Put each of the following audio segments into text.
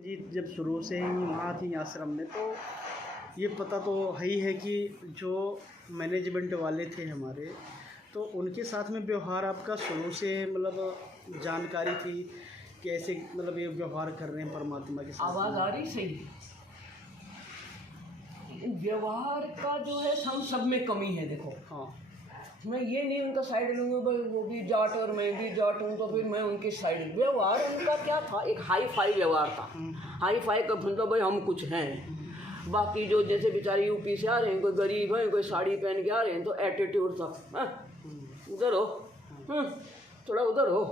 जी, जब शुरू से ही वहाँ थी आश्रम में, तो ये पता तो है ही है कि जो मैनेजमेंट वाले थे हमारे, तो उनके साथ में व्यवहार आपका शुरू से मतलब जानकारी थी कि ऐसे मतलब ये व्यवहार कर रहे हैं परमात्मा के साथ आवाज़ आ रही सही? व्यवहार का जो है सब में कमी है। देखो, हाँ, मैं ये नहीं उनका साइड लूँगा, भाई वो भी जाट और मैं भी जाट हूँ तो फिर मैं उनके साइड। व्यवहार उनका क्या था, एक हाई फाई व्यवहार था। हाई फाई का मतलब भाई हम कुछ हैं, बाकी जो जैसे बेचारे यूपी से आ रहे हैं, कोई गरीब है, कोई साड़ी पहन के आ रहे हैं, तो एटीट्यूड था, उधर हो, थोड़ा उधर हो।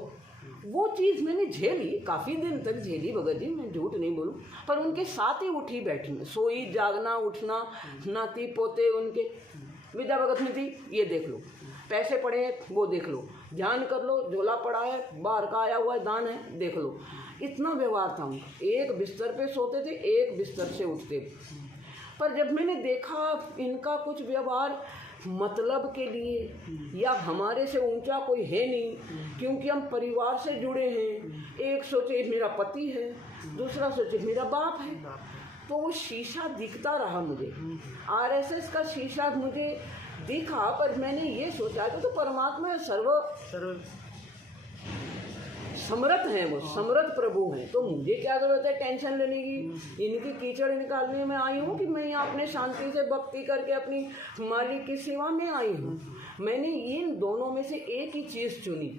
वो चीज़ मैंने झेली, काफ़ी दिन तक झेली भगत जी, मैं झूठ नहीं बोलूँ। पर उनके साथ ही उठी बैठी, सोई जागना उठना, नाती पोते उनके, विद्या भगत में थी, ये देख लो, पैसे पड़े हैं वो देख लो, ध्यान कर लो, झोला पड़ा है, बाहर का आया हुआ है, दान है, देख लो। इतना व्यवहार था उनका। एक बिस्तर पे सोते थे, एक बिस्तर से उठते थे। पर जब मैंने देखा इनका कुछ व्यवहार मतलब के लिए, या हमारे से ऊंचा कोई है नहीं, क्योंकि हम परिवार से जुड़े हैं। एक सोचे मेरा पति है, दूसरा सोचे मेरा बाप है, तो वो शीशा दिखता रहा मुझे। आरएसएस का शीशा मुझे दिखा, पर मैंने ये सोचा कि तो परमात्मा सर्व समर्थ हैं, वो समर्थ प्रभु हैं, तो मुझे क्या जरूरत है टेंशन लेने की। इनकी कीचड़ निकालने में आई हूँ कि मैं यहाँ अपने शांति से भक्ति करके अपनी मालिक की सेवा में आई हूँ। मैंने इन दोनों में से एक ही चीज़ चुनी,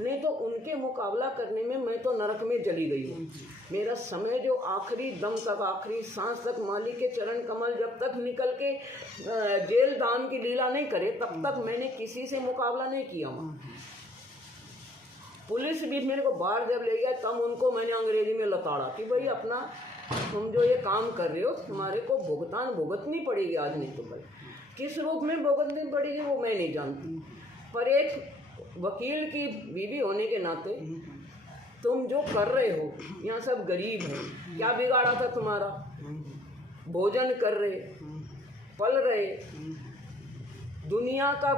नहीं तो उनके मुकाबला करने में मैं तो नरक में चली गई हूँ। मेरा समय जो आखिरी दम तक, आखिरी सांस तक मालिक के चरण कमल जब तक निकल के जेल दान की लीला नहीं करे, तब तक मैंने किसी से मुकाबला नहीं किया। पुलिस भी मेरे को बाहर जब ले गया, तब उनको मैंने अंग्रेजी में लताड़ा कि भाई अपना तुम जो ये काम कर रहे हो, तुम्हारे को भुगतान भुगतनी पड़ेगी आज नहीं तो कल। किस रूप में भुगतनी पड़ेगी वो मैं नहीं जानती, पर एक वकील की बीवी होने के नाते तुम जो कर रहे हो, यहाँ सब गरीब हैं, क्या बिगाड़ा था तुम्हारा? भोजन कर रहे, पल रहे, दुनिया का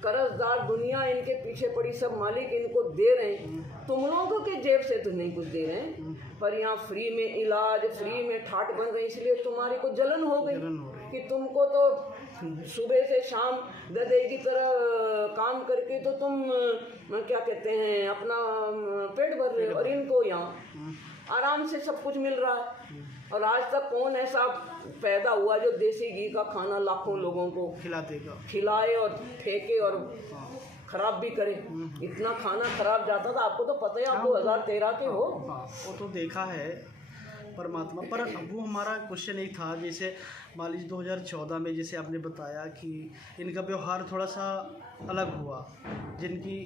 कर्जदार, दुनिया इनके पीछे पड़ी, सब मालिक इनको दे रहे हैं, तुम लोगों के जेब से तो नहीं कुछ दे रहे हैं, पर यहाँ फ्री में इलाज, फ्री में ठाट बन रही, इसलिए तुम्हारी को जलन हो गई कि तुमको तो सुबह से शाम गधे की तरह काम करके तो तुम क्या कहते हैं अपना पेट भर रहे हो, और इनको यहाँ आराम से सब कुछ मिल रहा है। और आज तक कौन ऐसा पैदा हुआ जो देसी घी का खाना लाखों लोगों को खिलाए और फेंके और खराब भी करे। इतना खाना खराब जाता था, आपको तो पता है, आप 2013 के हो। वो तो देखा है परमात्मा। पर वो हमारा क्वेश्चन एक था, जैसे मान लीजिए 2014 में जैसे आपने बताया कि इनका व्यवहार थोड़ा सा अलग हुआ, जिनकी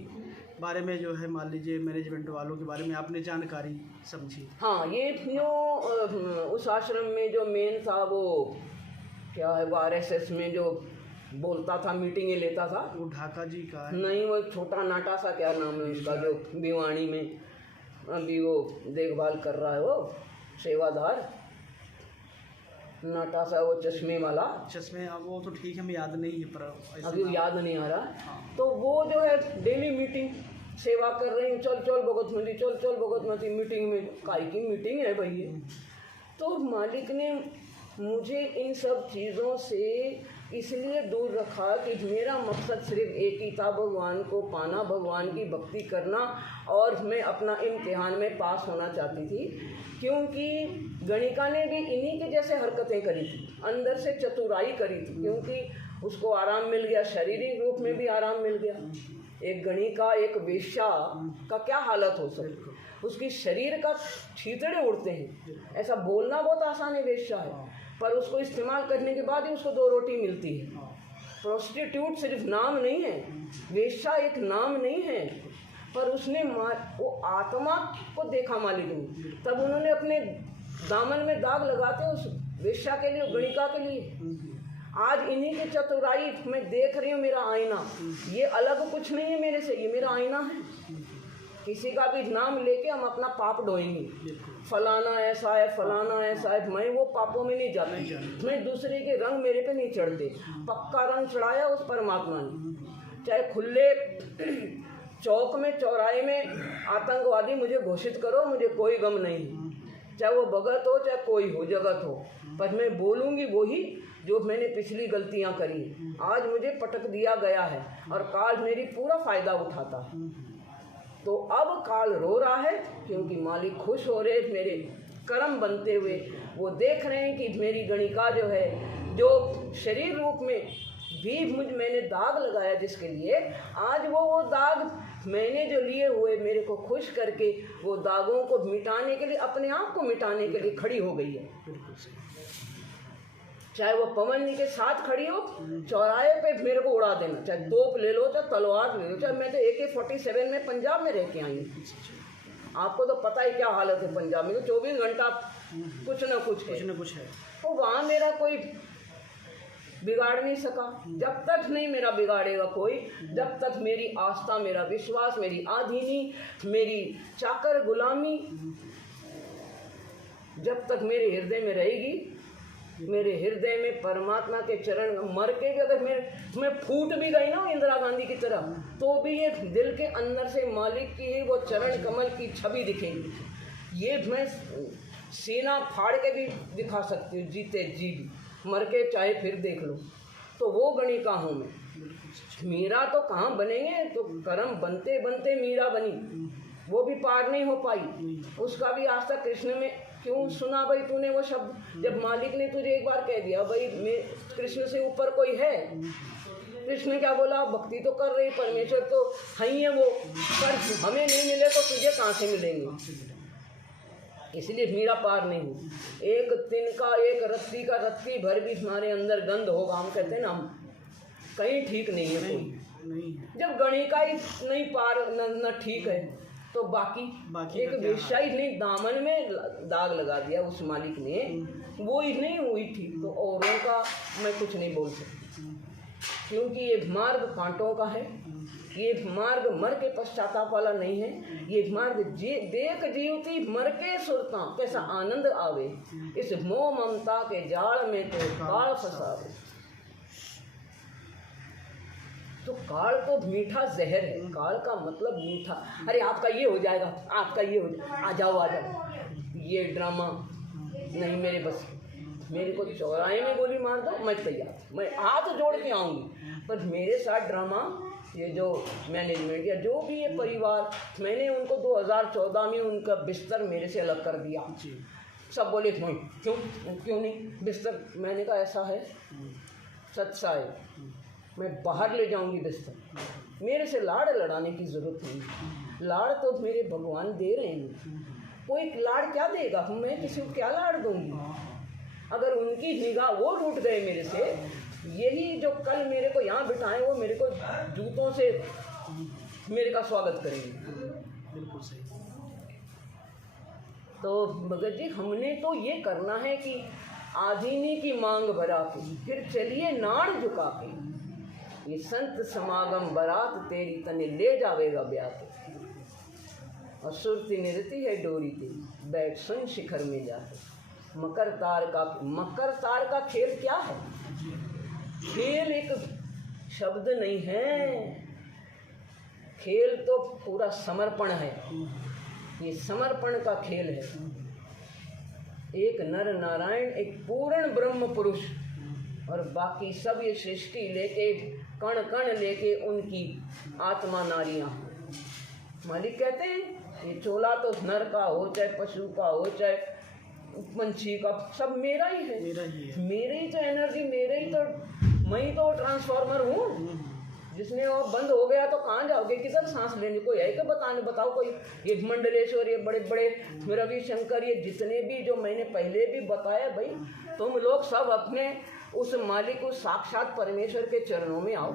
बारे में जो है मान लीजिए मैनेजमेंट वालों के बारे में आपने जानकारी समझी। हाँ, ये उस आश्रम में जो मेन था वो क्या है, वो आरएसएस में जो बोलता था, मीटिंगें लेता था, वो ढाका जी का है? नहीं, वो एक छोटा नाटा सा, क्या नाम है उसका, जो भिवानी में अभी वो देखभाल कर रहा है, वो सेवादार नाटा सा, वो चश्मे वाला। चश्मे, वो तो ठीक है, हमें याद नहीं है, पर अभी याद नहीं आ रहा। हाँ। तो वो जो है डेली मीटिंग सेवा कर रहे हैं, चल चल भगतमती, चल चल भगतमती, मीटिंग में, काई की मीटिंग है भाई ये। तो मालिक ने मुझे इन सब चीज़ों से इसलिए दूर रखा कि मेरा मकसद सिर्फ एक ही था, भगवान को पाना, भगवान की भक्ति करना, और मैं अपना इम्तिहान में पास होना चाहती थी। क्योंकि गणिका ने भी इन्हीं के जैसे हरकतें करी थी, अंदर से चतुराई करी थी, क्योंकि उसको आराम मिल गया, शारीरिक रूप में भी आराम मिल गया। एक गणिका, एक वेश्या का क्या हालत हो सकती, उसकी शरीर का छींतड़े उड़ते हैं। ऐसा बोलना बहुत आसान है, वेश्या है, पर उसको इस्तेमाल करने के बाद ही उसको 2 रोटी मिलती है। प्रोस्टिट्यूट सिर्फ नाम नहीं है, वेश्या एक नाम नहीं है, पर उसने वो आत्मा को देखा मालिक ने, तब उन्होंने अपने दामन में दाग लगाते उस वेश्या के लिए, गणिका के लिए। आज इन्हीं की चतुराई मैं देख रही हूँ, मेरा आईना, ये अलग कुछ नहीं है मेरे से, ये मेरा आईना है। किसी का भी नाम लेके हम अपना पाप ढोएंगे, फलाना ऐसा है, फलाना ऐसा है, मैं वो पापों में नहीं जाती, मैं दूसरे के रंग मेरे पे नहीं चढ़ते। पक्का रंग चढ़ाया उस परमात्मा ने, चाहे खुले चौक में, चौराहे में आतंकवादी मुझे घोषित करो, मुझे कोई गम नहीं। चाहे वो भगत हो चाहे कोई हो, जगत हो, पर मैं बोलूँगी वही जो मैंने पिछली गलतियाँ करी। आज मुझे पटक दिया गया है और काल मेरी पूरा फायदा उठाता है। तो अब काल रो रहा है क्योंकि मालिक खुश हो रहे मेरे कर्म बनते हुए। वो देख रहे हैं कि मेरी गणिका जो है, जो शरीर रूप में भी मैंने दाग लगाया जिसके लिए, आज वो दाग मैंने जो लिए हुए मेरे को खुश करके वो दागों को मिटाने के लिए, अपने आप को मिटाने के लिए खड़ी हो गई है। चाहे वो पवन जी के साथ खड़ी हो, चौराहे पे मेरे को उड़ा देना, चाहे तोप ले लो चाहे तलवार ले लो, चाहे मैं तो AK-47 में पंजाब में रह के आई हूँ। आपको तो पता ही क्या हालत है पंजाब में, तो 24 घंटा कुछ ना कुछ है। तो वहाँ मेरा कोई बिगाड़ नहीं सका। जब तक नहीं मेरा बिगाड़ेगा कोई, जब तक मेरी आस्था, मेरा विश्वास, मेरी आधीनी, मेरी चाकर गुलामी जब तक मेरे हृदय में रहेगी, मेरे हृदय में परमात्मा के चरण, मर के भी अगर मैं फूट भी गई ना इंदिरा गांधी की तरह, तो भी ये दिल के अंदर से मालिक की ही वो चरण कमल की छवि दिखेगी। ये मैं सीना फाड़ के भी दिखा सकती हूँ, जीते जी भी, मर के चाहे फिर देख लो। तो वो गणिका हूँ मैं। मीरा तो कहाँ बनेंगे, तो कर्म बनते बनते मीरा बनी, वो भी पार नहीं हो पाई। उसका भी आज तक कृष्ण में क्यों सुना भाई तूने वो शब्द, जब मालिक ने तुझे एक बार कह दिया भाई मैं कृष्ण से ऊपर कोई है। कृष्ण क्या बोला, भक्ति तो कर रही, परमेश्वर तो है ही है वो, पर हमें नहीं मिले तो तुझे कहाँ से मिलेंगे। इसलिए मीरा पार नहीं हुई। एक तिनका, एक रत्ती का रत्ती भर भी हमारे अंदर गंध होगा, हम कहते हैं ना, हम कहीं ठीक नहीं है कोई। जब गणिका ही नहीं पार न ठीक है तो बाकी एक वेश्या ही नहीं, दामन में दाग लगा दिया उस मालिक ने, वो ही नहीं हुई थी। तो औरों का मैं कुछ नहीं बोल सकती, क्योंकि ये मार्ग कांटों का है, ये मार्ग मर के पश्चाताप वाला नहीं है। ये मार्ग देख जीवती मर के सुरता, कैसा आनंद आवे, इस मोह ममता के जाल में तो काल फंसावे। तो काल तो मीठा जहर है, काल का मतलब मीठा। अरे आपका ये हो जाएगा, आपका ये हो जाएगा, आ जाओ। ये ड्रामा नहीं मेरे बस, मेरे को चौराहे में गोली मार दो मैं तैयार, मैं हाथ जोड़ के आऊँगी। पर मेरे साथ ड्रामा, ये जो मैनेजमेंट या जो भी ये परिवार, मैंने उनको 2014 में उनका बिस्तर मेरे से अलग कर दिया। सब बोले नहीं, क्यों नहीं बिस्तर, मैंने कहा ऐसा है, सच्चा है, मैं बाहर ले जाऊंगी बिस्तर। मेरे से लाड़ लड़ाने की ज़रूरत नहीं, लाड़ तो मेरे भगवान दे रहे हैं। कोई लाड़ क्या देगा, मैं किसी को क्या लाड़ दूंगी। अगर उनकी निगाह वो टूट गए मेरे से, यही जो कल मेरे को यहाँ बिठाए वो मेरे को जूतों से मेरे का स्वागत करेंगे। बिल्कुल सही। तो भगत जी हमने तो ये करना है कि आधीनी की मांग भरा के फिर चलिए नाड़ झुका के, ये संत समागम बारात तेरी तने ले जावेगा ब्याह। और सुरती निरती है डोरी तेरी, बैठ सुन शिखर में जाके। मकर तार का खेल क्या है, खेल एक शब्द नहीं है, खेल तो पूरा समर्पण है। ये समर्पण का खेल है। एक नर नारायण, एक पूर्ण ब्रह्म पुरुष, और बाकी सब ये सृष्टि लेके कण कण लेके उनकी आत्मा नारियां। मालिक कहते हैं ये चोला तो नर का हो चाहे पशु का हो चाहे पंछी का, सब मेरा ही है, मेरे ही तो एनर्जी, मेरे ही तो, मैं ही तो ट्रांसफार्मर हूँ। जिसने वो बंद हो गया तो कहाँ जाओगे, किधर सांस लेने, कोई है क्या बताओ कोई। ये मंडलेश्वर, ये बड़े बड़े रविशंकर, ये जितने भी जो मैंने पहले भी बताया, भाई तुम लोग सब अपने उस मालिक, उस साक्षात परमेश्वर के चरणों में आओ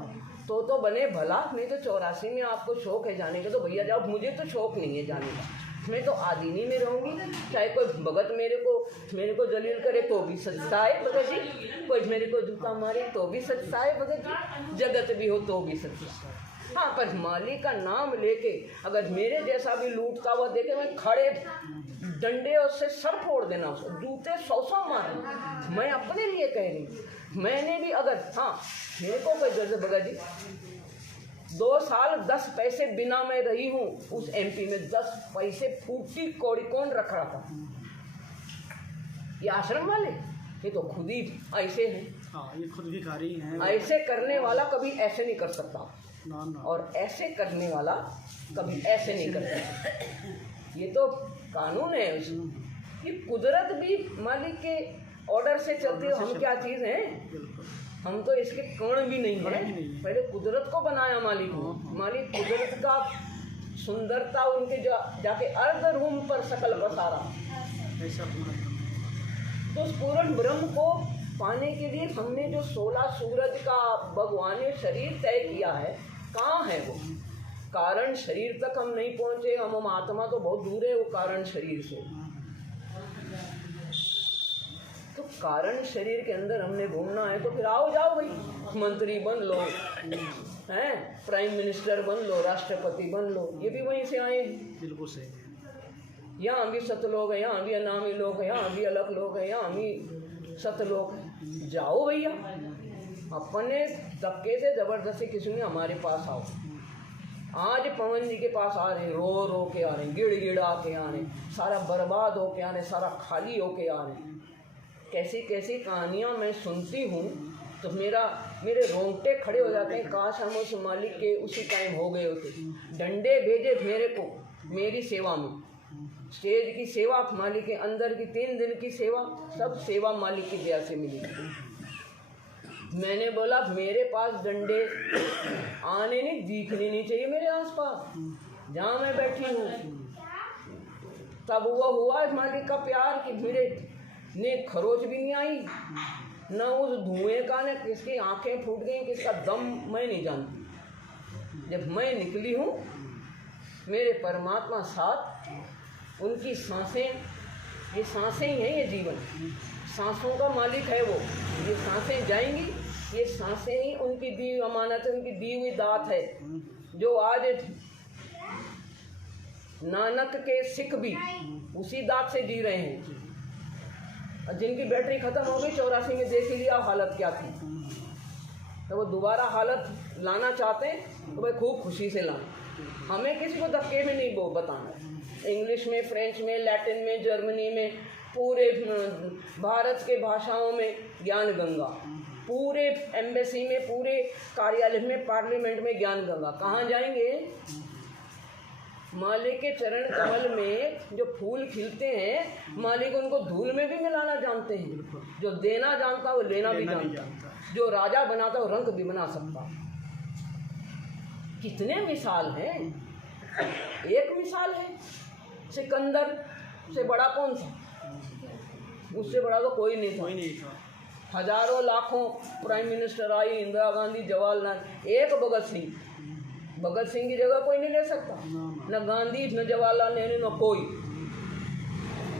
तो बने भला। नहीं तो 84 में आपको शौक है जाने का तो भैया जाओ, मुझे तो शौक नहीं है जाने का। मैं तो आदिनी में रहूँगी, चाहे कोई भगत मेरे को जलील करे तो भी सच्चा है भगत जी, कोई मेरे को जूता मारे तो भी सच्चा है भगत जी, जगत भी हो तो भी सच्चा है। हाँ, पर मालिक का नाम लेके अगर मेरे जैसा भी लूटता हुआ देखे, मैं खड़े डंडे उससे सर फोड़ देना, जूते 100 मारे। मैं अपने लिए कह रही, मैंने भी अगर, हाँ मेरे को कोई जैसे भगत जी 2 साल 10 पैसे बिना मैं रही हूँ उस MP में, 10 पैसे फूटी कौड़ी कौन रख रहा था। ये आश्रम वाले ये तो खुद ही ऐसे हैं। हाँ, ये खुद भिखारी हैं। ऐसे करने वाला कभी ऐसे नहीं कर सकता, ना ना। और ऐसे करने वाला कभी ऐसे नहीं कर सकता। ये तो कानून है। ये कुदरत भी मालिक के ऑर्डर से चलती है। हम क्या चीज़ हैं? बिल्कुल। हम तो इसके कण भी नहीं कण भी है। नहीं है। पहले कुदरत को बनाया मालिक ने। मालिक कुदरत का सुंदरता उनके जाके अर्ध रूम पर सकल बसारा। ऐसा पूरा। तो उस पूर्ण ब्रह्म को पाने के लिए हमने जो 16 सूरज का भगवान ने शरीर तय किया है, कहाँ है वो? कारण शरीर तक हम नहीं पहुँचे। हम आत्मा तो बहुत दूर है वो कारण शरीर से। तो कारण शरीर के अंदर हमने घूमना है तो फिर आओ जाओ भाई, मंत्री बन लो, हैं, प्राइम मिनिस्टर बन लो, राष्ट्रपति बन लो, ये भी वहीं से आए हैं। बिल्कुल सही है। यहाँ भी सत लोग हैं, यहाँ भी अनामी लोग हैं, यहाँ भी अलग लोग हैं, यहाँ भी सत लोग हैं। जाओ भैया, अपने धक्के से जबरदस्ती किसी ने हमारे पास आओ। आज पवन जी के पास आ रहे हैं, रो रो के आ रहे हैं, गिड़ गिड़ा के आ रहे हैं, सारा बर्बाद हो के आ रहे हैं, सारा खाली हो के आ रहे हैं। कैसी कैसी कहानियाँ मैं सुनती हूँ तो मेरे रोंगटे खड़े हो जाते हैं। काश हम उस मालिक के उसी टाइम हो गए होते। डंडे भेजे मेरे को मेरी सेवा में, स्टेज की सेवा मालिक के, अंदर की 3 दिन की सेवा, सब सेवा मालिक की दया से मिली। मैंने बोला मेरे पास डंडे आने नहीं, दिखने नहीं चाहिए मेरे आसपास जहाँ मैं बैठी हूँ। तब वो हुआ मालिक का प्यार कि मेरे ने खरोच भी नहीं आई, न उस धुएं का, न किसकी आंखें फूट गई, किसका दम मैं नहीं जानती। जब मैं निकली हूँ मेरे परमात्मा साथ, उनकी सांसें, ये सांसें ही हैं, ये जीवन सांसों का मालिक है वो। ये सांसें जाएंगी, ये सांसें ही उनकी दी हुई अमानत है, उनकी दी हुई दात है। जो आज नानक के सिख भी उसी दात से जी रहे हैं। जिनकी बैटरी खत्म हो गई 84 में, देख ही लिया हालत क्या थी। तो वो दोबारा हालत लाना चाहते हैं तो भाई खूब खुशी से लाएं। हमें किसी को धक्के में नहीं वो बताना। इंग्लिश में, फ्रेंच में, लैटिन में, जर्मनी में, पूरे भारत के भाषाओं में ज्ञान गंगा, पूरे एम्बेसी में, पूरे कार्यालय में, पार्लियामेंट में ज्ञान गंगा। कहाँ जाएंगे? मालिक के चरण कमल में जो फूल खिलते हैं, मालिक उनको धूल में भी मिलाना जानते हैं। जो देना जानता वो लेना भी जानता। जो राजा बनाता वो रंग भी बना सकता। कितने मिसाल हैं। एक मिसाल है सिकंदर से बड़ा कौन था? उससे बड़ा तो कोई नहीं था। हजारों लाखों prime minister I, Indira Gandhi, Jawaharlal, एक भगत सिंह की जगह कोई नहीं ले सकता। न गांधी, न जवाहरलाल नेहरू, न कोई।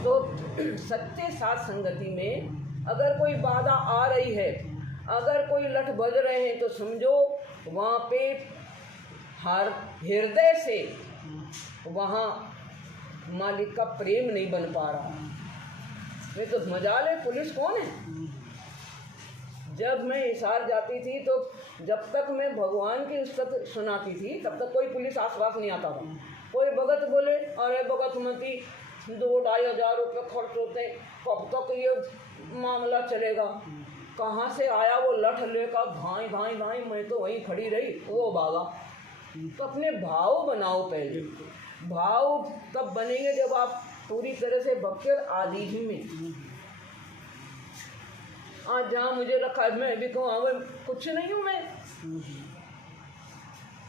तो सत्य साथ संगति में अगर कोई बाधा आ रही है, अगर कोई लठ बज रहे हैं, तो समझो वहाँ पे हर हृदय से वहाँ मालिक का प्रेम नहीं बन पा रहा। वे तो मजाल है, पुलिस कौन है? जब मैं हिसार जाती थी तो जब तक मैं भगवान की उस्तत सुनाती थी तब तक कोई पुलिस आसपास नहीं आता था। कोई भगत बोले अरे भगत मती 2-2.5 हज़ार रुपये खर्च होते हैं, कब तक ये मामला चलेगा? कहाँ से आया वो लठ लेकर, भाई भाई भाई, मैं तो वहीं खड़ी रही, वो भागा। तो अपने भाव बनाओ पहले। भाव तब बनेंगे जब आप पूरी तरह से भक्ति और आदि ही में। आज जहाँ मुझे रखा है मैं भी कहूँ हाँ कुछ नहीं हूँ मैं।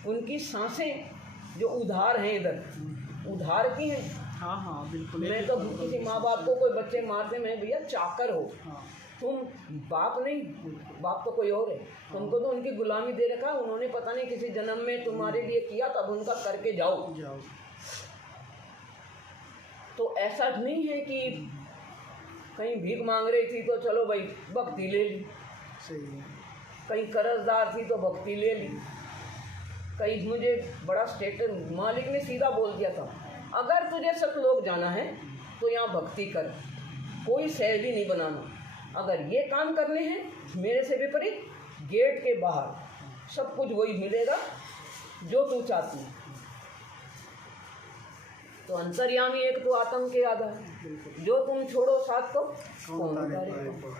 उनकी सांसें जो उधार हैं, इधर उधार की हैं। हाँ बिल्कुल। मैं तो किसी माँ बाप को कोई बच्चे मारते, मैं भैया चाकर हो, तुम बाप नहीं, बाप तो कोई और है। तुमको तो उनकी गुलामी दे रखा, उन्होंने पता नहीं किसी जन्म में तुम्हारे लिए किया, तब उनका करके जाओ। तो ऐसा नहीं है कि कहीं भीख मांग रही थी तो चलो भाई भक्ति ले ली, सही है। कहीं कर्जदार थी तो भक्ति ले ली, कहीं मुझे बड़ा स्टेटस, मालिक ने सीधा बोल दिया था अगर तुझे सतलोक जाना है तो यहाँ भक्ति कर, कोई सैलरी नहीं बनाना। अगर ये काम करने हैं मेरे से विपरीत, गेट के बाहर सब कुछ वही मिलेगा जो तू चाहती है। तो अंतर्यामी एक तो आतंक के आधार, जो तुम छोड़ो साथ तो कौन उतारेगा।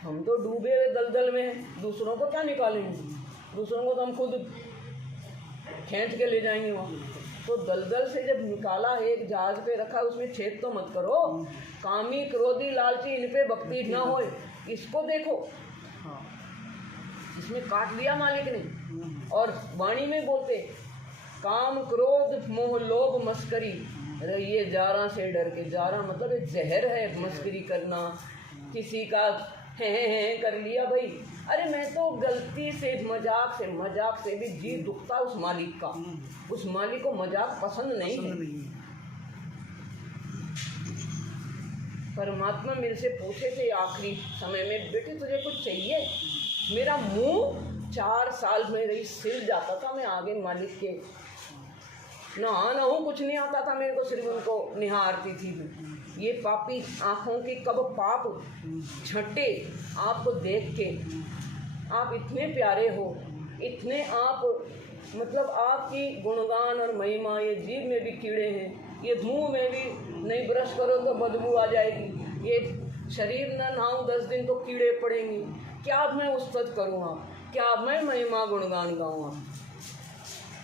हम तो डूबे हुए दलदल में हैं, दूसरों को क्या निकालेंगे, दूसरों को तो हम खुद खींच के ले जाएंगे वहाँ। तो दलदल से जब निकाला है, एक जहाज पे रखा, उसमें छेद तो मत करो। कामी क्रोधी लालची इन पे भक्ति ना हो, इसको देखो। इसमें काट दिया मालिक ने। और वाणी में बोलते काम क्रोध मोह लोभ मस्करी, अरे ये जारा से डर के, जारा मतलब एक जहर है, मस्करी करना, किसी का है कर लिया भाई। अरे मैं तो गलती से मजाक से भी जी दुखता उस मालिक का, उस मालिक को मजाक पसंद नहीं है। परमात्मा मेरे से पूछे थे आखिरी समय में, बेटे तुझे कुछ चाहिए? मेरा मुंह 4 साल में रही सिल जाता था, मैं आगे मालिक के ना हूँ, कुछ नहीं आता था मेरे को, सिर्फ उनको निहारती थी। ये पापी आँखों की कब पाप छटे आपको देख के। आप इतने प्यारे हो, इतने आप मतलब आपकी गुणगान और महिमा, ये जीभ में भी कीड़े हैं, ये मुंह में भी नहीं ब्रश करो तो बदबू आ जाएगी, ये शरीर न नहाऊं 10 दिन तो कीड़े पड़ेंगे। क्या अब मैं उस्तत करूँगा, क्या अब मैं महिमा गुणगान गाऊँगा?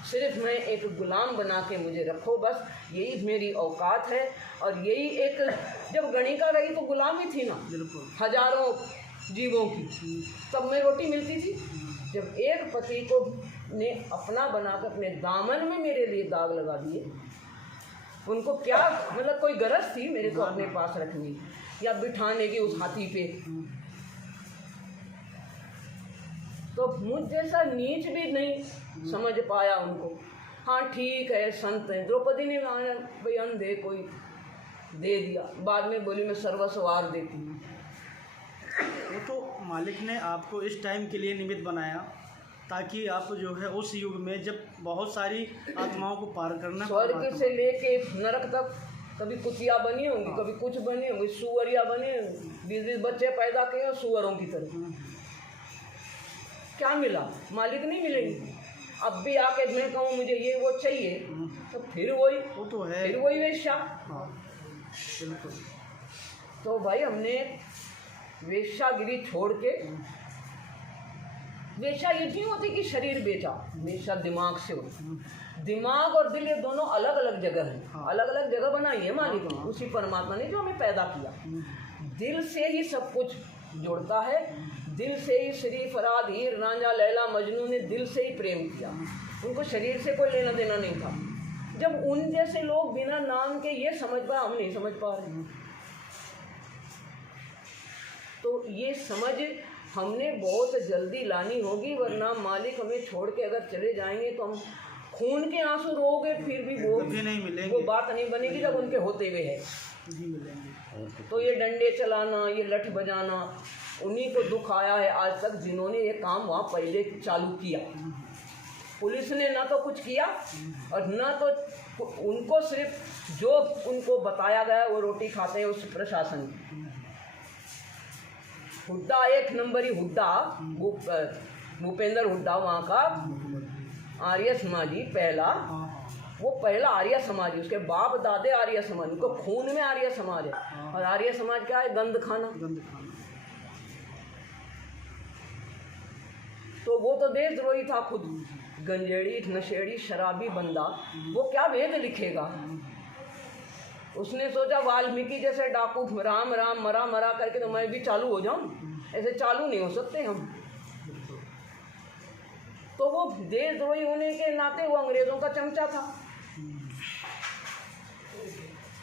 सिर्फ मैं एक गुलाम बना के मुझे रखो, बस यही मेरी औकात है। और यही एक, जब गणिका रही तो गुलामी थी ना हजारों जीवों की, तब में रोटी मिलती थी। जब एक पति को ने अपना बनाकर अपने दामन में मेरे लिए दाग लगा दिए, उनको क्या मतलब कोई गरज थी मेरे को अपने पास रखने या बिठाने की उस हाथी पे? तो मुझ जैसा नीच भी नहीं समझ पाया उनको। हाँ ठीक है, संत हैं। द्रौपदी ने भाई अंधे कोई दे दिया, बाद में बोली मैं सर्वस्वार देती हूँ। वो तो मालिक ने आपको इस टाइम के लिए निमित्त बनाया ताकि आप जो है उस युग में जब बहुत सारी आत्माओं को पार करना, स्वर्ग से लेके नरक तक कभी कुतिया बनी होंगी, कभी कुछ बनी होंगी, सुअरिया बने, 20 बच्चे पैदा किए सुअरों की तरह। क्या मिला? मालिक नहीं मिलेंगे। अब भी आके मैं कहूँ मुझे ये वो चाहिए, तो फिर वही, वो तो है, फिर वही वेश्या। हाँ बिल्कुल। तो भाई हमने वेश्यागिरी छोड़ के, वेश्या ये नहीं होती कि शरीर बेचा, वेश्या दिमाग से होती। दिमाग और दिल ये दोनों अलग अलग जगह है। हाँ। अलग अलग जगह बनाई है मालिक ने, उसी परमात्मा ने जो हमें पैदा किया। दिल से ही सब कुछ जुड़ता है, दिल से ही श्री फराद हीर रांझा लैला मजनू ने दिल से ही प्रेम किया। उनको शरीर से कोई लेना देना नहीं था। जब उन जैसे लोग बिना नाम के ये समझ पाए, हम नहीं समझ पा रहे। तो ये समझ हमने बहुत जल्दी लानी होगी, वरना मालिक हमें छोड़ के अगर चले जाएंगे तो हम खून के आंसू रोगे फिर भी वो नहीं मिलेंगे, वो बात नहीं बनेगी जब उनके होते हुए है। तो ये डंडे चलाना, ये लठ बजाना, उन्हीं को दुख आया है आज तक जिन्होंने ये काम वहाँ पहले चालू किया। पुलिस ने ना तो कुछ किया और ना तो उनको सिर्फ जो उनको बताया गया वो रोटी खाते हैं उस प्रशासन। हुड्डा एक नंबरी हुड्डा, भूपेंद्र हुड्डा वहाँ का आर्य समाजी पहला, वो पहला आर्य समाज, उसके बाप दादे आर्य समाज, उनको खून में आर्य समाज है। और आर्य समाज क्या है? गंद खाना। तो वो तो देशद्रोही था खुद, गंजेड़ी नशेड़ी शराबी बंदा, वो क्या वेद लिखेगा? उसने सोचा वाल्मीकि जैसे डाकू राम राम मरा मरा करके तो मैं भी चालू हो जाऊं, ऐसे चालू नहीं हो सकते हम। तो वो देशद्रोही होने के नाते वो अंग्रेजों का चमचा था।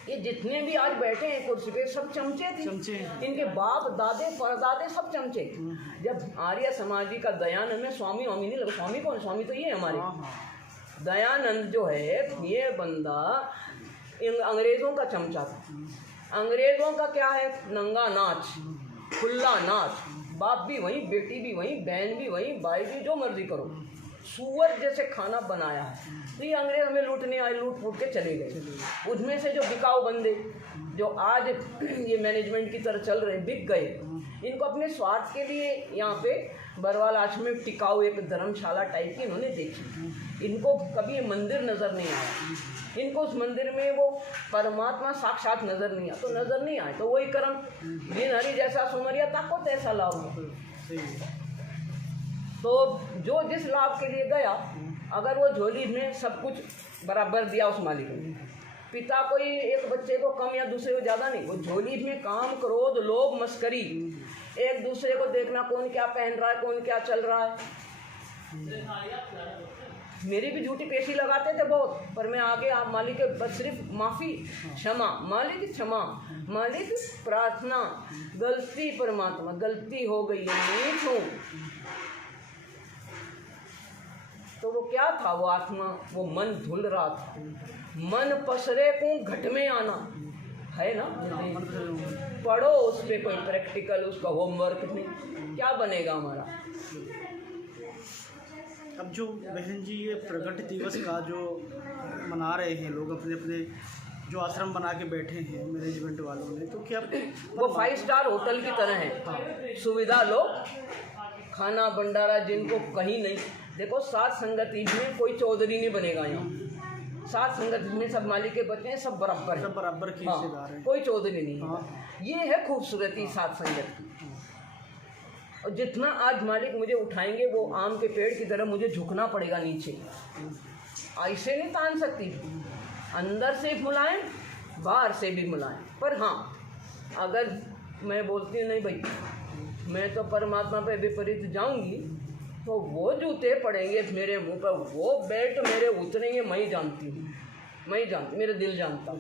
ये जितने भी आज बैठे हैं कुर्सी पे सब चमचे थे, इनके बाप दादे परदादे सब चमचे। जब आर्य समाजी का दयानंद में स्वामी वामी नहीं लगा, स्वामी कौन? स्वामी तो ये हमारे दयानंद जो है, ये बंदा अंग्रेजों का चमचा था। अंग्रेजों का क्या है? नंगा नाच, खुला नाच, बाप भी वहीं, बेटी भी वहीं, बहन भी वहीं, भाई भी, जो मर्जी करो, सुअर जैसे खाना बनाया है। तो ये अंग्रेज हमें लूटने आए, लूट फूट के चले गए। उसमें से जो बिकाऊ बंदे जो आज ये मैनेजमेंट की तरह चल रहे हैं, बिक गए। इनको अपने स्वार्थ के लिए यहाँ पे बरवाल आश्रम में टिकाऊ एक धर्मशाला टाइप की इन्होंने देखी। इनको कभी ये मंदिर नज़र नहीं आया, इनको उस मंदिर में वो परमात्मा साक्षात नज़र नहीं आया। तो नज़र नहीं आए तो वही कर्म, बिन हरि जैसा सुमरिया ताको तैसा लाभ। तो जो जिस लाभ के लिए गया, अगर वो झोली में सब कुछ बराबर दिया उस मालिक ने, पिता कोई एक बच्चे को कम या दूसरे को ज़्यादा नहीं, वो झोली में काम, क्रोध, लोभ, मस्करी, एक दूसरे को देखना, कौन क्या पहन रहा है, कौन क्या चल रहा है। मेरी भी झूठी पेशी लगाते थे बहुत, पर मैं आगे आप मालिक के बस सिर्फ माफ़ी, क्षमा, मालिक क्षमा, मालिक प्रार्थना, गलती परमात्मा, गलती हो गई है, नीच हूँ। तो वो क्या था, वो आत्मा, वो मन धुल रहा था। मन पसरे को घट में आना है ना, पढ़ो उस पर कोई प्रैक्टिकल, उसका होमवर्क नहीं, क्या बनेगा हमारा। अब जो बहन जी ये प्रगट दिवस का जो मना रहे हैं लोग, अपने अपने जो आश्रम बना के बैठे हैं मैनेजमेंट वालों ने, तो क्या वो 5 स्टार होटल की तरह है। हाँ। सुविधा लो, खाना भंडारा जिनको कहीं नहीं। देखो सात संगति में कोई चौधरी नहीं बनेगा यहाँ, सात संगति में सब मालिक के बच्चे हैं, सब बराबर हैं, सब बराबर की हाँ, हिस्सेदार हैं। कोई चौधरी नहीं है। हाँ। ये है खूबसूरती सात संगत की। और जितना आज मालिक मुझे उठाएंगे, वो आम के पेड़ की तरह मुझे झुकना पड़ेगा नीचे, ऐसे नहीं तान सकती। अंदर से मुलायम, बाहर से भी मुलायम। पर हाँ, अगर मैं बोलती हूँ नहीं भाई मैं तो परमात्मा पे विपरीत जाऊंगी, तो वो जूते पड़ेंगे मेरे मुंह पर, वो बेल्ट मेरे उतरेंगे, मैं ही जानती हूँ, मैं ही जानती, मेरा दिल जानता हूँ।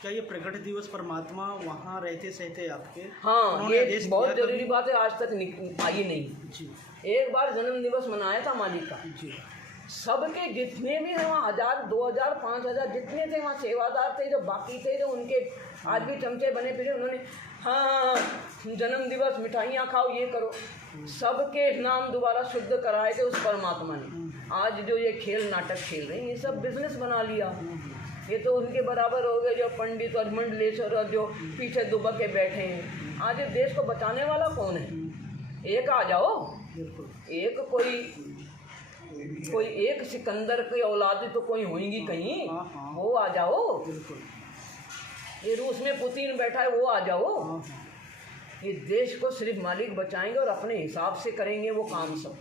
क्या ये प्रगट दिवस परमात्मा वहाँ रहते सहते आपके, हाँ, उन्होंने ये आदेश बहुत दिया जरूरी कभी? बात है, आज तक आई नहीं। जी एक बार जन्म दिवस मनाया था मालिक का, जी। सबके जितने भी हैं वहाँ 1000, 2000, 5000 जितने थे वहाँ सेवादार थे, जो बाकी थे, जो उनके आज भी चमचे बने फिरे, उन्होंने हाँ जन्म दिवस मिठाइयाँ खाओ, ये करो, सबके नाम दोबारा शुद्ध कराए थे उस परमात्मा ने। आज जो ये खेल नाटक खेल रहे हैं, ये सब बिजनेस बना लिया। ये तो उनके बराबर हो गए जो पंडित और मंडलेश्वर और जो पीछे दुबक के बैठे हैं। आज इस देश को बचाने वाला कौन है? एक आ जाओ, एक कोई एक सिकंदर की औलाद तो कोई होंगी कहीं, वो आ जाओ। ये रूस में पुतिन बैठा है, वो आ जाओ। ये देश को सिर्फ मालिक बचाएंगे और अपने हिसाब से करेंगे वो काम सब।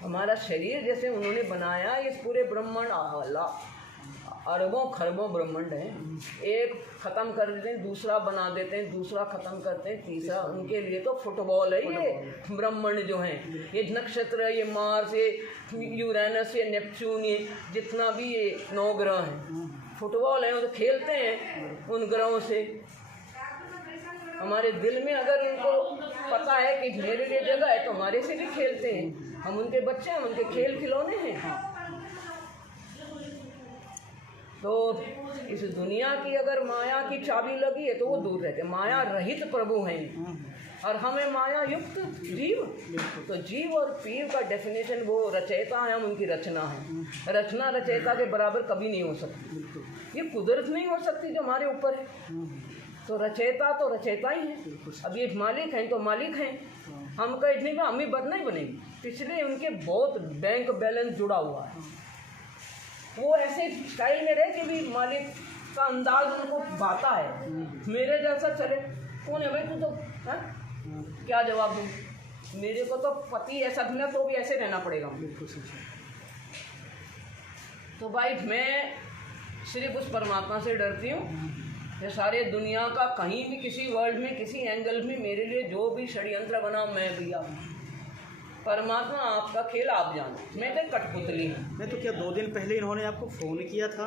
हमारा शरीर जैसे उन्होंने बनाया, इस पूरे ब्रह्मांड अरबों खरबों ब्रह्मांड है, एक ख़त्म कर देते हैं, दूसरा बना देते हैं, दूसरा ख़त्म करते हैं, तीसरा। उनके लिए तो फुटबॉल है ये ब्रह्मांड जो है, ये नक्षत्र है, ये मार्स, ये यूरेनस, ये नेपच्यून, ये जितना भी ये 9 ग्रह हैं, फुटबॉल है, वो तो खेलते हैं उन ग्रहों से। हमारे दिल में अगर उनको पता है कि मेरे लिए जगह है, तो हमारे से भी खेलते हैं। हम उनके बच्चे हैं, उनके खेल खिलौने हैं। तो इस दुनिया की अगर माया की चाबी लगी है तो वो दूर रहते, माया रहित प्रभु हैं और हमें माया युक्त जीव। तो जीव और पीर का डेफिनेशन वो रचयिता है, हम उनकी रचना है। रचना रचयिता के बराबर कभी नहीं हो सकती, ये कुदरत नहीं हो सकती जो हमारे ऊपर है। तो रचयिता तो रचयिता ही है। अब ये मालिक हैं तो मालिक हैं, हम कह इतनी में हम ही नहीं बनेंगे। पिछले उनके बहुत बैंक बैलेंस जुड़ा हुआ है, वो ऐसे स्टाइल में रहे कि भी मालिक का अंदाज उनको भाता है। मेरे जैसा चले कौन है भाई तू, तो है? क्या जवाब दूँ? मेरे को तो पति ऐसा मिला तो भी ऐसे रहना पड़ेगा। तो भाई मैं सिर्फ उस परमात्मा से डरती हूँ। ये सारे दुनिया का कहीं भी किसी वर्ल्ड में किसी एंगल में मेरे लिए जो भी षड्यंत्र बना, मैं भैया परमात्मा आपका खेल आप जानो, मैं तो कठपुतली हूँ। मैं तो क्या 2 दिन पहले इन्होंने आपको फ़ोन किया था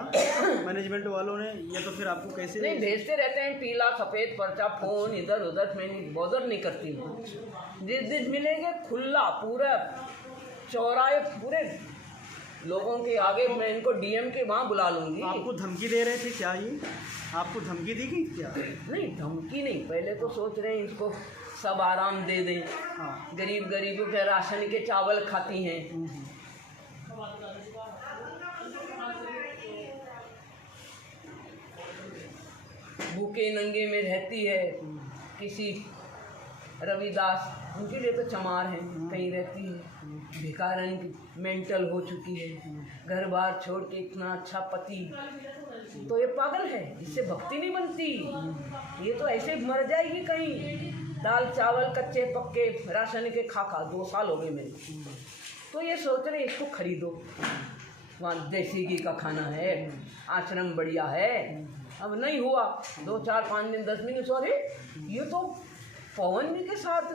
मैनेजमेंट वालों ने, या तो फिर आपको कैसे? नहीं, भेजते रहते हैं पीला सफ़ेद पर्चा, फ़ोन इधर उधर, मैं नहीं बॉदर नहीं करती हूँ। जिस दिन मिलेंगे खुला पूरा चौराहे पूरे लोगों के आगे मैं इनको डीएम के वहाँ बुला लूँगी। आपको धमकी दे रहे थे क्या? ये आपको धमकी दी गई क्या? नहीं, धमकी नहीं, पहले तो सोच रहे हैं इसको सब आराम दे दें। हाँ। गरीब गरीबों के राशन के चावल खाती हैं। भूखे नंगे में रहती है। किसी रविदास, उनके लिए तो चमार है, कहीं रहती है। भिखारन मेंटल हो चुकी है, घर बार छोड़ के इतना अच्छा पति, तो ये पागल है, इससे भक्ति नहीं बनती। ये तो ऐसे मर जाएगी कहीं, दाल चावल कच्चे पक्के राशन के खा खा 2 साल हो गए मेरे। तो ये सोच रहे इसको खरीदो, वहाँ देसी घी का खाना है, आश्रम बढ़िया है। अब नहीं हुआ, 2 4 5 दिन 10 दिन, सॉरी ये तो पवन जी के साथ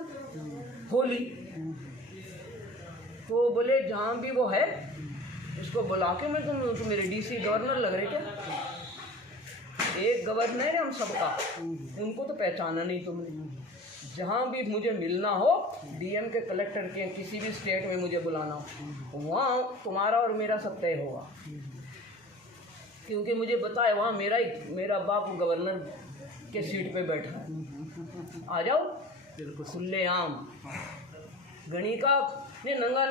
होली। तो बोले जहाँ भी वो है इसको बुला के, मैं तुम मेरे डीसी गवर्नर लग रहे क्या? एक गवर्नर है हम सबका, उनको तो पहचाना नहीं तुमने। जहाँ भी मुझे मिलना हो, डीएम के, कलेक्टर के, किसी भी स्टेट में मुझे बुलाना हो, वहाँ तुम्हारा और मेरा सब तय होगा। क्योंकि मुझे पता है वहाँ मेरा बाप गवर्नर के सीट पे बैठा है। आ जाओ खुले आम। गणिका ने नंगा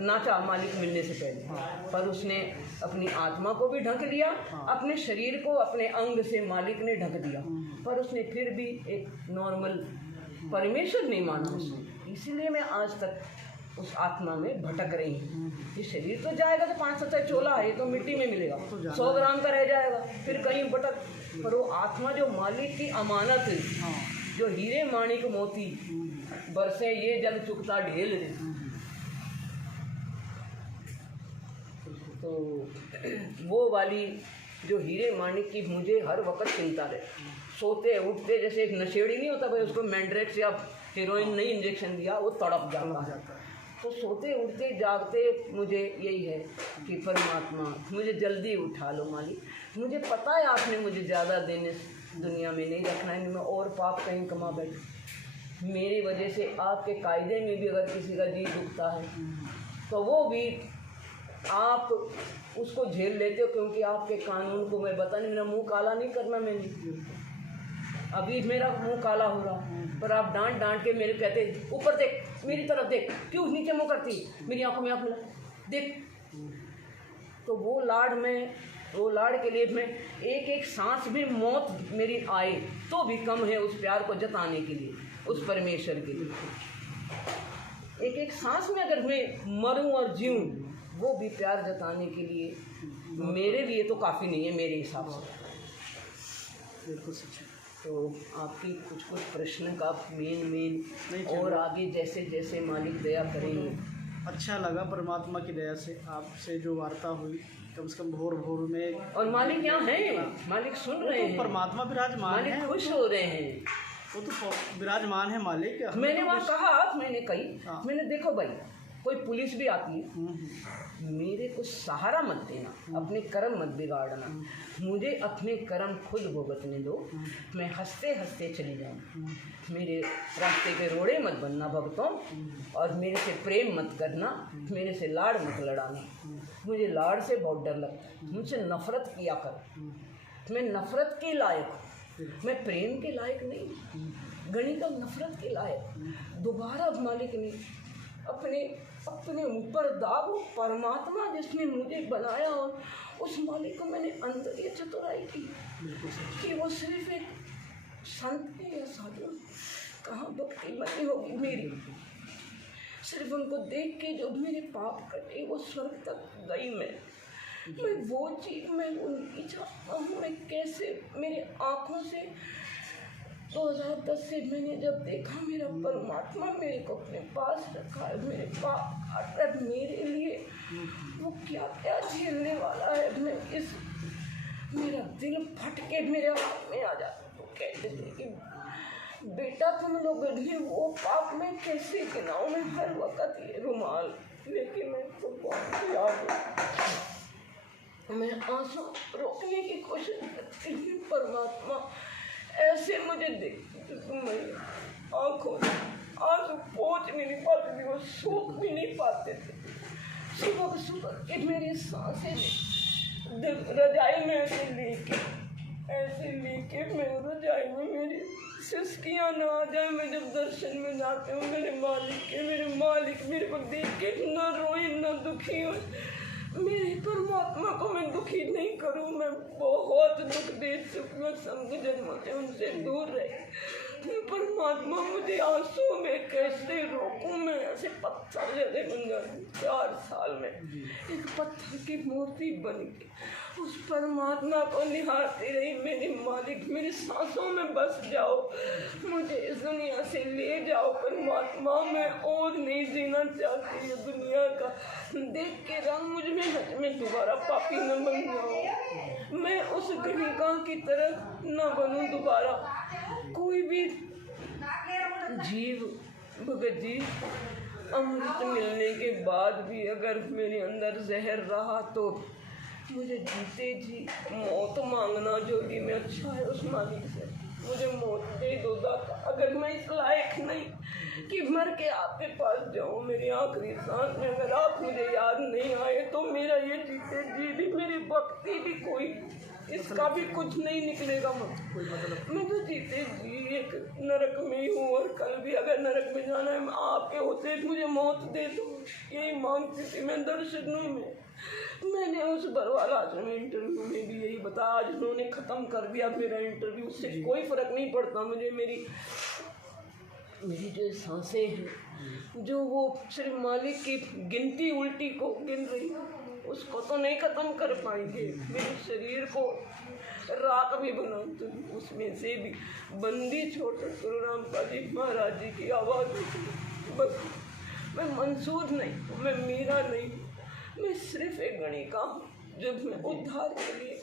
नाचा मालिक मिलने से पहले, पर उसने अपनी आत्मा को भी ढक लिया, अपने शरीर को अपने अंग से मालिक ने ढक दिया, पर उसने फिर भी एक नॉर्मल परमेश्वर नहीं माना उसने। इसीलिए मैं आज तक उस आत्मा में भटक रही हूँ। ये शरीर तो जाएगा, तो 500 चोला है, ये तो मिट्टी में मिलेगा, 100 ग्राम का रह जाएगा, फिर कहीं भटक। पर वो आत्मा जो मालिक की अमानत है, जो हीरे माणिक मोती बरसे ये जग चुकता ढेल रे। तो वो वाली जो हीरे माणिक की मुझे हर वक्त चिंता रहे। सोते उठते जैसे एक नशेड़ी नहीं होता भाई, उसको मैंड्रेक्स या हीरोइन नहीं इंजेक्शन दिया वो तड़प जाता है। तो सोते उठते जागते मुझे यही है कि परमात्मा मुझे जल्दी उठा लो मालिक। मुझे पता है आपने मुझे ज़्यादा दिन इस दुनिया में नहीं रखना है, मैं और पाप कहीं कमा बैठूं। मेरी वजह से आपके कायदे में भी अगर किसी का जी दुखता है तो वो भी आप उसको झेल लेते हो, क्योंकि आपके कानून को मैं बता नहीं, मेरा मुंह काला नहीं करना मैंने। अभी मेरा मुंह काला हो रहा, पर आप डांट डांट के मेरे कहते ऊपर देख, मेरी तरफ देख, क्यों नीचे मुंह करती, मेरी आंखों में आंख मिला देख। तो वो लाड़ के लिए मैं एक एक सांस में मौत मेरी आए तो भी कम है उस प्यार को जताने के लिए, उस परमेश्वर के लिए। एक एक सांस में अगर मैं मरूं और जीऊं, वो भी प्यार जताने के लिए मेरे लिए तो काफ़ी नहीं है मेरे हिसाब से। बिल्कुल सच है। तो आपकी कुछ प्रश्न का मेन और आगे जैसे जैसे मालिक दया करेंगे। अच्छा लगा परमात्मा की दया से आपसे जो वार्ता हुई, कम से कम भोर भोर में। और मालिक यहाँ हैं, मालिक सुन रहे हैं, परमात्मा विराजमान है, मालिक खुश हो रहे हैं, वो तो विराजमान है मालिक। मैंने वहाँ कहा, मैंने कही, मैंने देखो भाई कोई पुलिस भी आती है, मेरे को सहारा मत देना, अपने कर्म मत बिगाड़ना, मुझे अपने कर्म खुद भुगतने दो, मैं हंसते हंसते चली जाऊँ। मेरे रास्ते पे रोड़े मत बनना भक्तों, और मेरे से प्रेम मत करना, मेरे से लाड़ मत लड़ाना। मुझे लाड़ से बहुत डर लगता है, मुझसे नफरत किया कर। मैं नफरत के लायक, मैं प्रेम के लायक नहीं, गणिका नफरत के लायक। दोबारा मालिक ने अपने ऊपर दाग, परमात्मा जिसने मुझे बनाया, और उस मालिक को मैंने अंदर ये चतुराई की कि वो सिर्फ एक संत या साधु, कहाँ भक्ति बनी होगी मेरी। सिर्फ उनको देख के जो मेरे पाप कटे, वो स्वर्ग तक गई। मैं वो चीज़ मैं उनकी चाहता हूँ। मैं कैसे मेरे आँखों से 2010 से मैंने जब देखा मेरा परमात्मा मेरे को अपने पास रखा है, मेरे पाप काट रहा है मेरे लिए, वो क्या क्या झेलने वाला है। मैं मेरा दिल फट के मेरे हाथ में आ जाता। तो कहते थे कि बेटा तुम लोग ने वो पाप में कैसे गिनाऊं, मैं हर वक्त ये रुमाल लेके मैं तो बहुत याद हूँ, मैं आंसू रोकने की कोशिश करती हूँ। परमात्मा ऐसे मुझे देखती तो मेरी आँखों में आंसू पहुँच भी नहीं पाते थे, वो सूख भी नहीं पाते थे। सुबह सुबह के मेरी सांसें रजाई में ऐसे लेके मैं रजाई में मेरी से सिसकियाँ ना आ जाए। मैं जब दर्शन में जाती हूँ मेरे मालिक मेरे को देख के ना रोए ना दुखी हो। मेरे परमात्मा को मैं दुखी नहीं करूँ। मैं बहुत दुख दे चुकी हूँ, संग जन्मों से उनसे दूर रहे। परमात्मा मुझे आंसू में कैसे रोकूं। मैं ऐसे पत्थर जैसे बन जाती। 4 साल में एक पत्थर की मूर्ति बन गई। उस परमात्मा को निहारती रही। मेरे मालिक मेरी सांसों में बस जाओ, मुझे इस दुनिया से ले जाओ परमात्मा। मैं और नहीं जीना चाहती ये दुनिया का देख के रंग मुझ में हज में दोबारा पापी न बन जाओ। मैं उस गणिका की तरह न बनूं दोबारा। कोई भी जीव भगत जी अमृत मिलने के बाद भी अगर मेरे अंदर जहर रहा तो मुझे जीते जी मौत मांगना जो भी मैं अच्छा है उस मालिक से। मुझे मौत दे दो दाता। अगर मैं इस लायक नहीं कि मर के आपके पास जाऊँ मेरी आखिरी सांस में, अगर आप मुझे याद नहीं आए तो मेरा ये जीते जी भी मेरी भक्ति भी कोई इसका भी कुछ नहीं निकलेगा। मैं तो जीते जी एक नरक में ही हूँ और कल भी अगर नरक में जाना है आपके होते मुझे मौत दे दो, यही मांगती थी मैं दर्शनों में। मैंने उस बरवाला आश्रम इंटरव्यू में भी यही बताया। आज उन्होंने ख़त्म कर दिया मेरा इंटरव्यू, उससे कोई फ़र्क नहीं पड़ता मुझे। मेरी जो सांसें हैं जो वो सिर्फ मालिक की गिनती उल्टी को गिन रही है उसको तो नहीं ख़त्म कर पाएंगे। मेरे शरीर को राख भी बना तो उसमें से भी बंदी छोड़कर गुरु रामपाल जी महाराज जी की आवाज़ होती। बस मैं मंसूर नहीं हूँ, मैं मीरा नहीं हूँ, मैं सिर्फ एक गणिका हूँ जो मैं उद्धार के लिए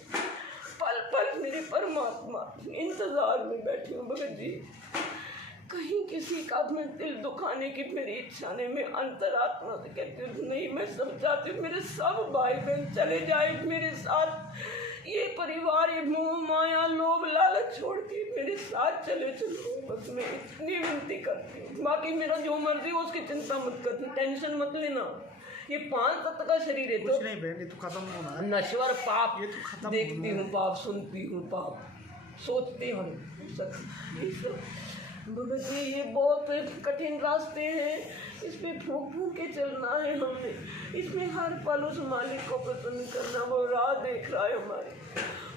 पल पल मेरे परमात्मा इंतज़ार में बैठी हूँ। भगत जी कहीं किसी का मैं दिल दुखाने की मेरी इच्छा नहीं। मैं अंतरात्मा से कहती हूँ नहीं, मैं सब चाहती हूँ मेरे सब भाई बहन चले जाए मेरे साथ। ये परिवार ये मोह माया लोभ लालच छोड़ के मेरे साथ चले चलो। बस मैं इतनी विनती करती हूँ। बाकी मेरा जो मर्जी हो उसकी चिंता मत करती, टेंशन मत लेना। ये 5 तत्व का शरीर है तो नहीं बहन, ये तो खत्म होना है। नश्वर पाप ये तो खत्म देखती हूँ, पाप सुनती हूँ, पाप सोचती हूँ सब। भगत जी ये बहुत कठिन रास्ते हैं, इस पे फूंक फूंक के चलना है हमने। इसमें हर पल उस मालिक को प्रसन्न करना। वो राह देख रहा है हमारी,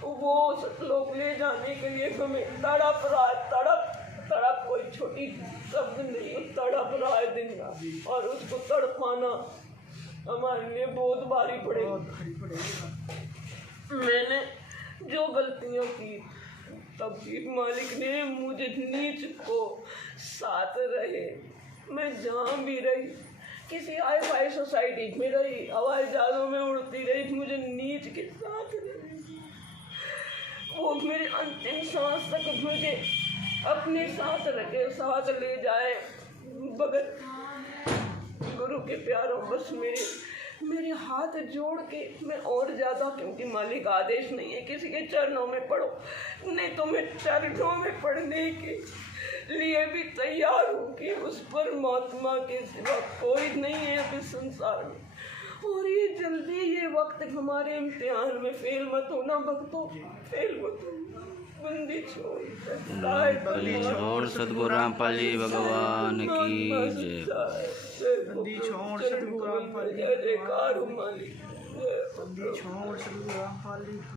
वो लोग ले जाने के लिए हमें तड़प रहा है। तड़प कोई छोटी शब्द नहीं, तड़प रहा है दिन रात। और उसको तड़पाना हमारे लिए बहुत भारी पड़ेगी। मैंने जो गलतियाँ की तब भी मालिक ने मुझे नीच को साथ रहे। मैं जहाँ भी रही, किसी हाई फाई सोसाइटी में रही, हवाई जहाज़ों में उड़ती रही, मुझे नीच के साथ रहे। वो मेरे अंतिम सांस तक मुझे अपने साथ रखे, साथ ले जाए। भगत गुरु के प्यारों बस मेरे हाथ जोड़ के मैं और ज़्यादा, क्योंकि मालिक आदेश नहीं है किसी के चरणों में पढ़ो, नहीं तो मैं चरणों में पढ़ने के लिए भी तैयार हूँ कि उस परमात्मा के सिवा कोई नहीं है इस संसार में। और ये जल्दी ये वक्त हमारे इम्तिहान में फेल मत होना भक्तों, फेल मत होना। बंदी छोड़ सद्गुरु रामपाल जी भगवान की जय। बंदी छोड़ सद्गुरु रामपाल जी, जय जयकार मालिक। बंदी छोड़ सद्गुरु रामपाल जी।